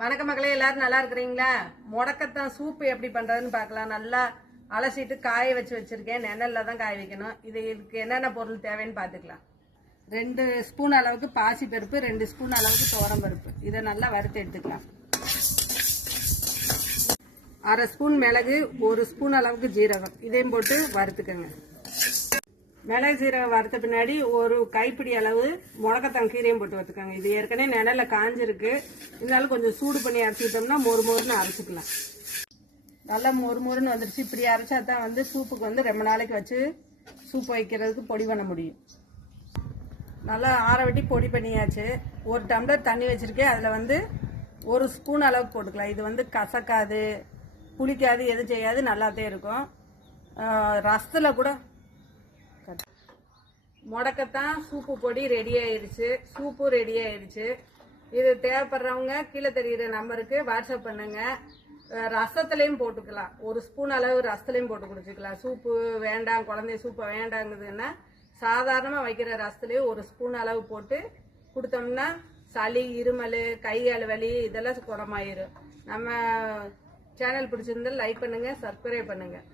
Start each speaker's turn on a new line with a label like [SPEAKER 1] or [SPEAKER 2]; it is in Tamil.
[SPEAKER 1] வணக்க மக்களே எல்லாரும் நல்லா இருக்கிறீங்களா? முடக்கத்தான் சூப்பு எப்படி பண்ணுறதுன்னு பார்க்கலாம். நல்லா அலசிட்டு காய வச்சு வச்சுருக்கேன். நிழல்ல தான் காய வைக்கணும். இது இதுக்கு என்னென்ன பொருள் தேவைன்னு பார்த்துக்கலாம். ரெண்டு ஸ்பூன் அளவுக்கு பாசி பருப்பு ரெண்டு ஸ்பூன் அளவுக்கு துவரம் பருப்பு. இதை நல்லா வறுத்து எடுத்துக்கலாம். அரை ஸ்பூன் மிளகு ஒரு ஸ்பூன் அளவுக்கு ஜீரகம். இதையும் போட்டு வறுத்துக்கோங்க. மிளகு சீரகம் வறுத்த பின்னாடி ஒரு கைப்பிடி அளவு முடக்கத்தான் கீரையும் போட்டு வச்சுக்கோங்க. இது ஏற்கனவே நிழல்ல காஞ்சிருக்கு. இருந்தாலும் கொஞ்சம் சூடு பண்ணி அரைச்சிக்கிட்டோம்னா மொறு மொறுன்னு அரைச்சிக்கலாம். நல்லா மொறு மொறுன்னு வந்துருச்சு. இப்படி அரைச்சா தான் வந்து சூப்புக்கு வந்து ரொம்ப நாளைக்கு வச்சு சூப் வைக்கிறதுக்கு பொடி பண்ண முடியும். நல்லா ஆற வெட்டி பொடி பண்ணியாச்சு. ஒரு டம்ளர் தண்ணி வச்சுருக்கேன். அதில் வந்து ஒரு ஸ்பூன் அளவுக்கு போட்டுக்கலாம். இது வந்து கசக்காது புளிக்காது எதுவும் செய்யாது நல்லாத்தே இருக்கும். ரசத்தில் கூட முடக்கத்தான் சூப்பு பொடி ரெடி ஆயிடுச்சு சூப்பு ரெடி ஆயிடுச்சு இது தேவைப்படுறவங்க கீழே தெரியுற நம்பருக்கு வாட்ஸ்அப் பண்ணுங்க. ரசத்துலேயும் போட்டுக்கலாம். ஒரு ஸ்பூன் அளவு ரசத்துலேயும் போட்டு குடிச்சிக்கலாம். சூப்பு வேண்டாம் குழந்தைய சூப்பை வேண்டாங்குதுன்னா சாதாரணமாக வைக்கிற ரசத்துலேயும் ஒரு ஸ்பூன் அளவு போட்டு கொடுத்தோம்னா சளி இருமல் கை கால் வலி இதெல்லாம் குணமாயிரும். நம்ம சேனல் பிடிச்சிருந்தா லைக் பண்ணுங்கள் சப்ஸ்கிரைப் பண்ணுங்கள்